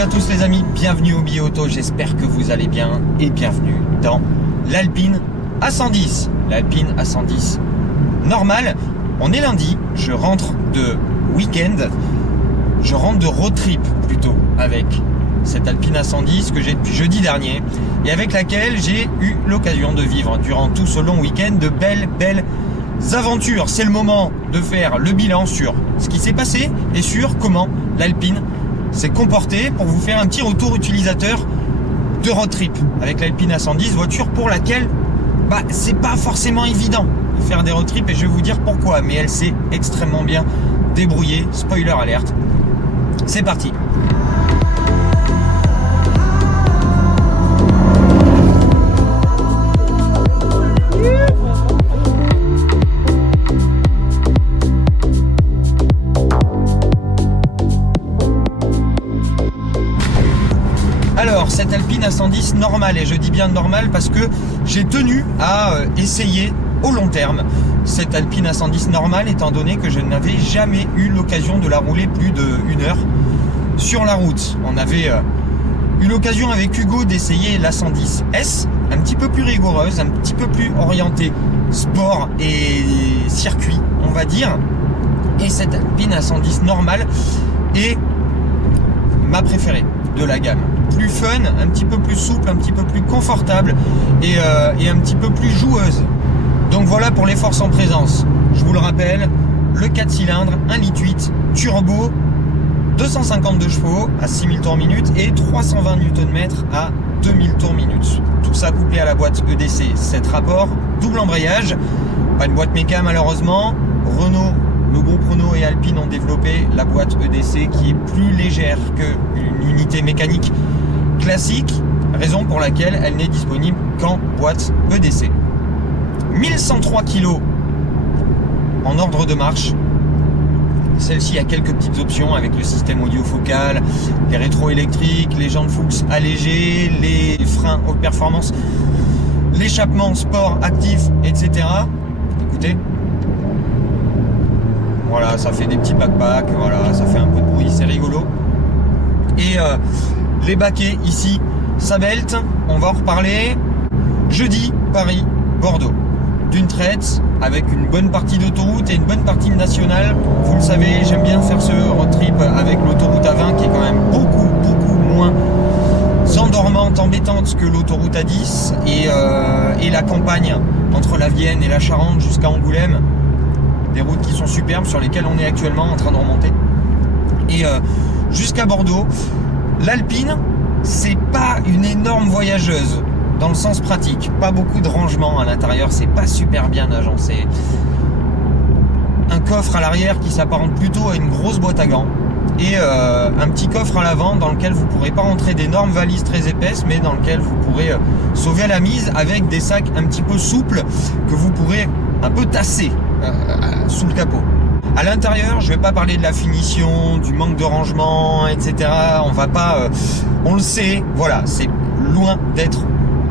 Salut à tous les amis, bienvenue au Billet Auto, j'espère que vous allez bien et bienvenue dans l'Alpine A110. L'Alpine A110 normale, on est lundi, je rentre de week-end, je rentre de road trip plutôt avec cette Alpine A110 que j'ai depuis jeudi dernier et avec laquelle j'ai eu l'occasion de vivre durant tout ce long week-end de belles aventures. C'est le moment de faire le bilan sur ce qui s'est passé et sur comment l'Alpine s'est comportée pour vous faire un petit retour utilisateur de road trip avec l'Alpine A110, voiture pour laquelle c'est pas forcément évident de faire des road trips et je vais vous dire pourquoi, mais elle s'est extrêmement bien débrouillée. Spoiler alerte, c'est parti. Alors cette Alpine A110 normale, et je dis bien normale parce que j'ai tenu à essayer au long terme cette Alpine A110 normale, étant donné que je n'avais jamais eu l'occasion de la rouler plus d'1 heure sur la route. On avait eu l'occasion avec Hugo d'essayer l'A110S, un petit peu plus rigoureuse, un petit peu plus orientée sport et circuit, on va dire. Et cette Alpine A110 normale est ma préférée de la gamme. Plus fun, un petit peu plus souple, un petit peu plus confortable et un petit peu plus joueuse. Donc voilà pour les forces en présence. Je vous le rappelle, le 4 cylindres, 1,8 litre, turbo, 252 chevaux à 6000 tours minute et 320 Nm à 2000 tours minute. Tout ça couplé à la boîte EDC 7 rapports, double embrayage, pas de boîte méca malheureusement. Renault, le groupe Renault et Alpine ont développé la boîte EDC qui est plus légère qu'une unité mécanique classique, raison pour laquelle elle n'est disponible qu'en boîte EDC. 1103 kg en ordre de marche. Celle-ci a quelques petites options avec le système audio focal, les rétros électriques, les jantes Fuchs allégées, les freins haute performance, l'échappement sport actif, etc. Écoutez, voilà, ça fait des petits backpacks, voilà, ça fait un peu de bruit, c'est rigolo. Et les baquets ici, Sabelt, on va en reparler. Jeudi, Paris, Bordeaux. D'une traite, avec une bonne partie d'autoroute et une bonne partie nationale. Vous le savez, j'aime bien faire ce road trip avec l'autoroute A20 qui est quand même beaucoup moins endormante, embêtante que l'autoroute A10 et la campagne entre la Vienne et la Charente jusqu'à Angoulême. Des routes qui sont superbes sur lesquelles on est actuellement en train de remonter. Et jusqu'à Bordeaux, l'Alpine, c'est pas une énorme voyageuse dans le sens pratique. Pas beaucoup de rangement à l'intérieur, c'est pas super bien agencé. Un coffre à l'arrière qui s'apparente plutôt à une grosse boîte à gants. Et un petit coffre à l'avant dans lequel vous ne pourrez pas rentrer d'énormes valises très épaisses, mais dans lequel vous pourrez sauver à la mise avec des sacs un petit peu souples que vous pourrez un peu tasser sous le capot. À l'intérieur, je vais pas parler de la finition, du manque de rangement, etc. On va pas, on le sait, voilà, c'est loin d'être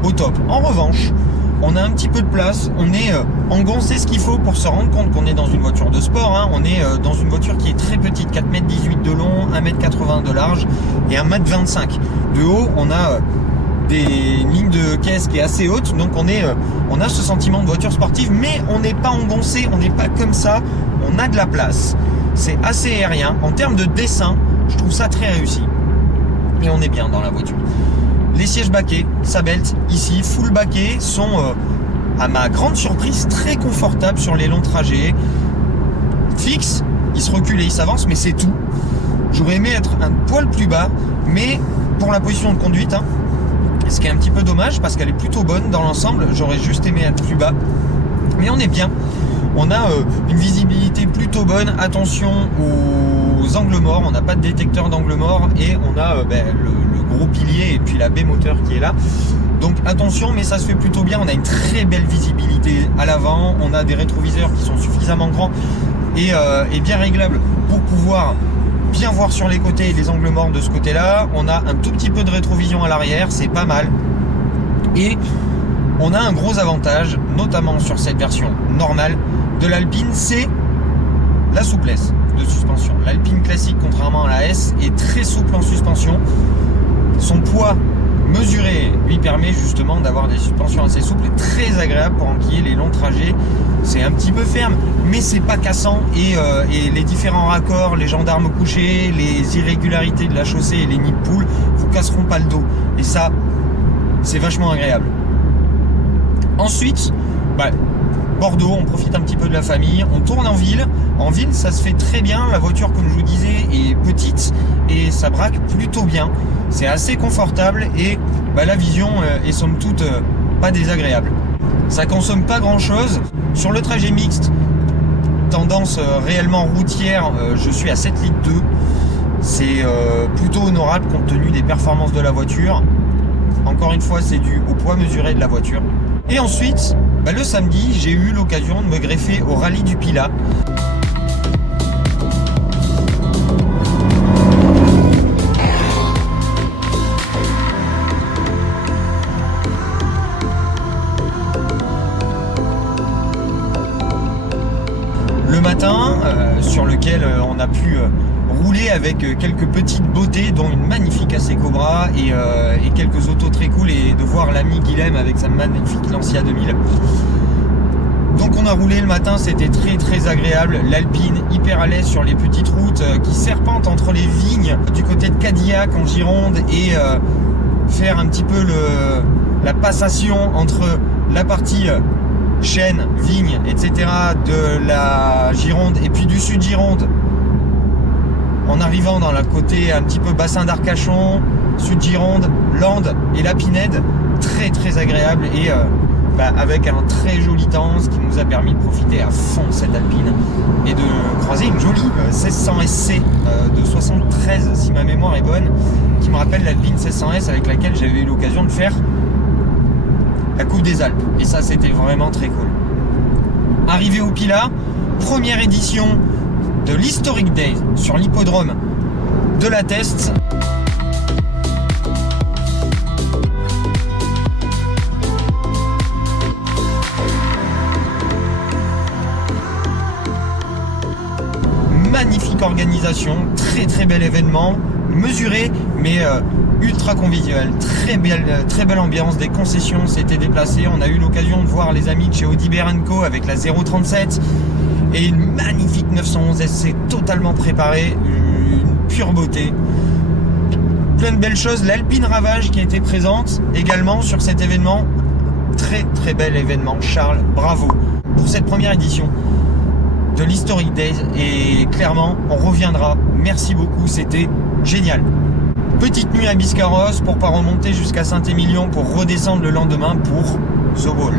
au top. En revanche, on a un petit peu de place, on est engoncé ce qu'il faut pour se rendre compte qu'on est dans une voiture de sport, hein. On est dans une voiture qui est très petite, 4,18 m de long, 1,80 m de large et 1,25 m de haut. On a des lignes de caisse qui est assez haute, donc on a ce sentiment de voiture sportive, mais on n'est pas engoncé, on n'est pas comme ça, on a de la place. C'est assez aérien. En termes de dessin, je trouve ça très réussi. Et on est bien dans la voiture. Les sièges baquets, Sabelt, ici, full baquets, sont, à ma grande surprise, très confortables sur les longs trajets. Fixe, il se recule et il s'avance, mais c'est tout. J'aurais aimé être un poil plus bas, mais pour la position de conduite, hein, ce qui est un petit peu dommage parce qu'elle est plutôt bonne dans l'ensemble. J'aurais juste aimé être plus bas, mais on est bien. On a une visibilité plutôt bonne. Attention aux angles morts, on n'a pas de détecteur d'angle mort et on a le gros pilier et puis la baie moteur qui est là. Donc attention, mais ça se fait plutôt bien. On a une très belle visibilité à l'avant. On a des rétroviseurs qui sont suffisamment grands et bien réglables pour pouvoir bien voir sur les côtés et les angles morts de ce côté-là. On a un tout petit peu de rétrovision à l'arrière, c'est pas mal. Et on a un gros avantage, notamment sur cette version normale de l'Alpine, c'est la souplesse de suspension. L'Alpine classique, contrairement à la S, est très souple en suspension. Son poids mesuré lui permet justement d'avoir des suspensions assez souples et très agréables pour enquiller les longs trajets. C'est un petit peu ferme, mais c'est pas cassant, et les différents raccords, les gendarmes couchés, les irrégularités de la chaussée et les nids de poules vous casseront pas le dos. Et ça, c'est vachement agréable. Ensuite, Bordeaux, on profite un petit peu de la famille, on tourne en ville. En ville, ça se fait très bien. La voiture, comme je vous disais, est petite et ça braque plutôt bien. C'est assez confortable et la vision est somme toute pas désagréable. Ça consomme pas grand chose. Sur le trajet mixte, tendance réellement routière, je suis à 7 litres 2. C'est plutôt honorable compte tenu des performances de la voiture. Encore une fois, c'est dû au poids mesuré de la voiture. Et ensuite, le samedi, j'ai eu l'occasion de me greffer au rallye du Pilat. Le matin, sur lequel on a pu rouler avec quelques petites beautés, dont une magnifique AC Cobra et quelques autos très cool, et de voir l'ami Guilhem avec sa magnifique Lancia 2000. Donc on a roulé le matin, c'était très très agréable. L'Alpine hyper à l'aise sur les petites routes qui serpentent entre les vignes du côté de Cadillac en Gironde, et faire un petit peu la passation entre la partie chêne, vigne, etc. de la Gironde et puis du sud Gironde, en arrivant dans le côté un petit peu bassin d'Arcachon, sud Gironde, Landes et la Pinède. Très très agréable, et avec un très joli temps, ce qui nous a permis de profiter à fond de cette Alpine et de croiser une jolie 1600 SC de 73 si ma mémoire est bonne, qui me rappelle l'Alpine 1600S avec laquelle j'avais eu l'occasion de faire la Coupe des Alpes, et ça c'était vraiment très cool. Arrivé au Pilat, première édition de l'Historic Days sur l'hippodrome de la Teste. Magnifique organisation, très très bel événement, mesuré mais ultra convivial, très belle ambiance, des concessions s'étaient déplacées. On a eu l'occasion de voir les amis de chez Audibert & Co avec la 037 et une magnifique 911 SC totalement préparée, une pure beauté. Plein de belles choses. L'Alpine Ravage qui était présente également sur cet événement. Très très bel événement. Charles, bravo pour cette première édition de l'Historic Days, et clairement on reviendra. Merci beaucoup, c'était génial. Petite nuit à Biscarrosse pour pas remonter jusqu'à Saint-Émilion, pour redescendre le lendemain pour The Wall.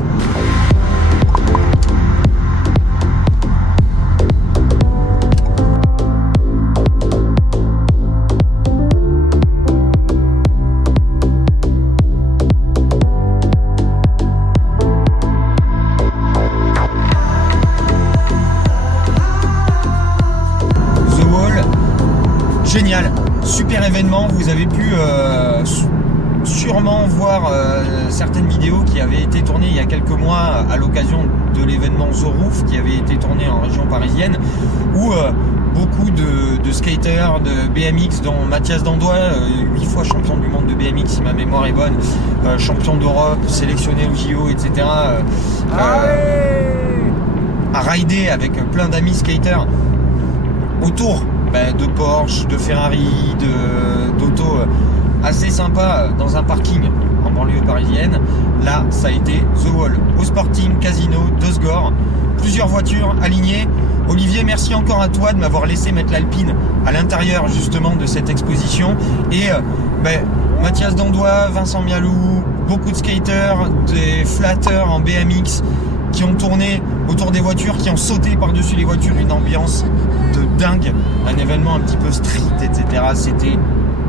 Génial, super événement. Vous avez pu sûrement voir certaines vidéos qui avaient été tournées il y a quelques mois à l'occasion de l'événement The Roof qui avait été tourné en région parisienne, où beaucoup de skaters, de BMX, dont Mathias Dandois, 8 fois champion du monde de BMX si ma mémoire est bonne, champion d'Europe, sélectionné au JO, etc. A ridé avec plein d'amis skaters autour de Porsche, de Ferrari, d'autos assez sympas dans un parking en banlieue parisienne. Là, ça a été The Wall, au Sporting Casino d'Osgore. Plusieurs voitures alignées. Olivier, merci encore à toi de m'avoir laissé mettre l'Alpine à l'intérieur justement de cette exposition. Et Mathias Dandois, Vincent Mialou, beaucoup de skaters, des flatteurs en BMX qui ont tourné autour des voitures, qui ont sauté par-dessus les voitures. Une ambiance de dingue, un événement un petit peu street, etc. C'était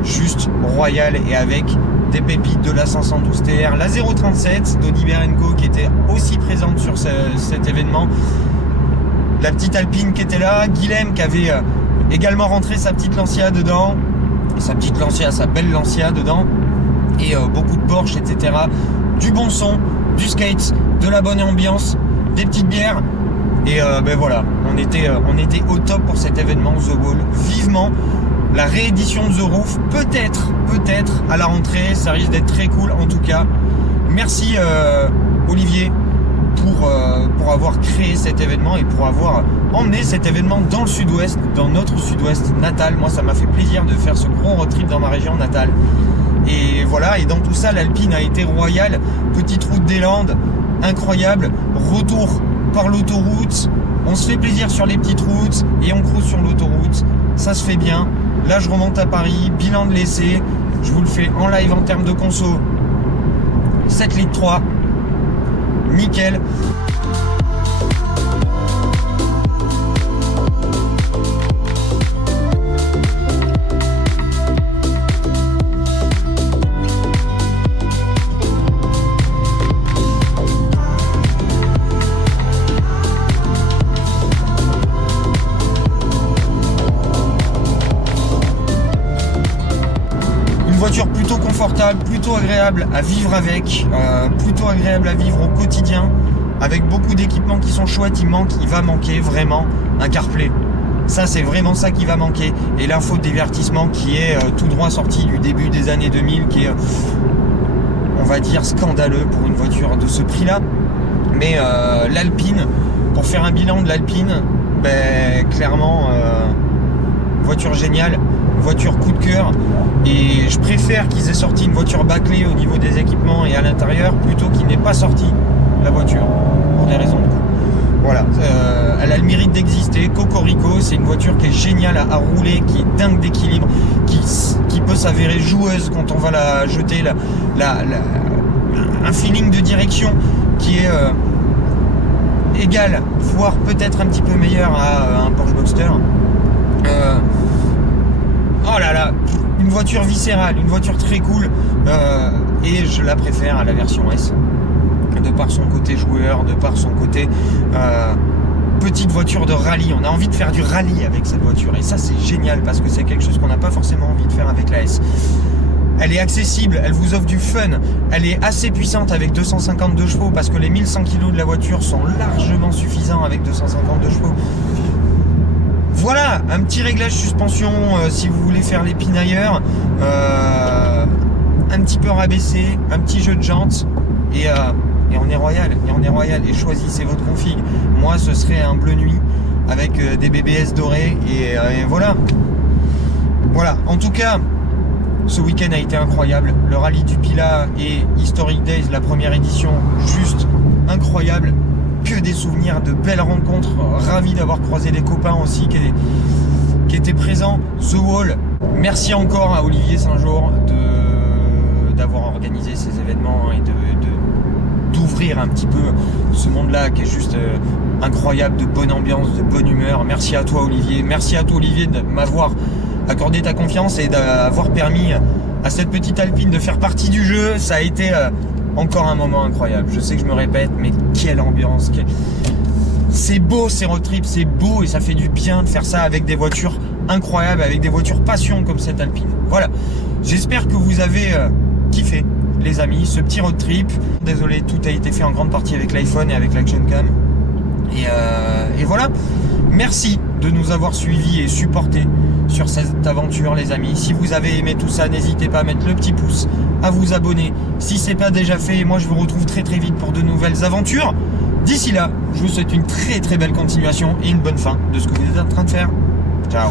juste royal, et avec des pépites de la 512 TR, la 037 d'Audibert & Co qui était aussi présente sur cet événement, la petite Alpine qui était là, Guilhem qui avait également rentré sa petite Lancia dedans, sa belle Lancia dedans, et beaucoup de Porsche, etc. Du bon son, du skate, de la bonne ambiance, des petites bières. Et voilà, on était au top pour cet événement The Wall. Vivement la réédition de The Roof, peut-être à la rentrée, ça risque d'être très cool. En tout cas, merci Olivier pour avoir créé cet événement et pour avoir emmené cet événement dans le sud-ouest, dans notre sud-ouest natal. Moi, ça m'a fait plaisir de faire ce gros road trip dans ma région natale. Et voilà, et dans tout ça, l'Alpine a été royale. Petite route des Landes, incroyable. Retour par l'autoroute. On se fait plaisir sur les petites routes et on cruise sur l'autoroute. Ça se fait bien. Là, je remonte à Paris. Bilan de l'essai. Je vous le fais en live en termes de conso. 7 litres 3. Nickel. Voiture plutôt confortable, plutôt agréable à vivre avec, plutôt agréable à vivre au quotidien, avec beaucoup d'équipements qui sont chouettes. Il va manquer vraiment un CarPlay. Ça, c'est vraiment ça qui va manquer. Et l'infodivertissement qui est tout droit sorti du début des années 2000, qui est, on va dire, scandaleux pour une voiture de ce prix-là. Mais l'Alpine, pour faire un bilan de l'Alpine, ben, clairement, voiture géniale. Voiture coup de cœur, et je préfère qu'ils aient sorti une voiture bâclée au niveau des équipements et à l'intérieur plutôt qu'ils n'aient pas sorti la voiture pour des raisons de coût. Voilà, elle a le mérite d'exister. Cocorico, c'est une voiture qui est géniale à rouler, qui est dingue d'équilibre, qui peut s'avérer joueuse quand on va la jeter, un feeling de direction qui est égal, voire peut-être un petit peu meilleur à un Porsche Boxster. Oh là là, une voiture viscérale, une voiture très cool, et je la préfère à la version S, de par son côté joueur, de par son côté petite voiture de rallye. On a envie de faire du rallye avec cette voiture, et ça c'est génial parce que c'est quelque chose qu'on n'a pas forcément envie de faire avec la S. Elle est accessible, elle vous offre du fun, elle est assez puissante avec 252 chevaux parce que les 1100 kg de la voiture sont largement suffisants avec 252 chevaux. Voilà, un petit réglage suspension si vous voulez faire les pinailleurs, un petit peu rabaissé, un petit jeu de jantes, et on est royal, et choisissez votre config. Moi, ce serait un bleu nuit avec des BBS dorés, et voilà. Voilà, en tout cas, ce week-end a été incroyable. Le rallye du Pilat et Historic Days, la première édition, juste incroyable. Que des souvenirs, de belles rencontres, ravi d'avoir croisé des copains aussi qui étaient présents. The Wall, merci encore à Olivier Saint-Jour d'avoir organisé ces événements et d'ouvrir un petit peu ce monde-là qui est juste incroyable, de bonne ambiance, de bonne humeur. Merci à toi Olivier, de m'avoir accordé ta confiance et d'avoir permis à cette petite Alpine de faire partie du jeu. Ça a été encore un moment incroyable. Je sais que je me répète, mais quelle ambiance, c'est beau ces road trips, c'est beau et ça fait du bien de faire ça avec des voitures incroyables, avec des voitures passion comme cette Alpine. Voilà, j'espère que vous avez kiffé les amis, ce petit road trip. Désolé, tout a été fait en grande partie avec l'iPhone et avec l'Action Cam. Et voilà, merci de nous avoir suivis et supportés sur cette aventure les amis. Si vous avez aimé tout ça, n'hésitez pas à mettre le petit pouce, à vous abonner si c'est pas déjà fait. Moi je vous retrouve très vite pour de nouvelles aventures. D'ici là, je vous souhaite une très belle continuation et une bonne fin de ce que vous êtes en train de faire. Ciao.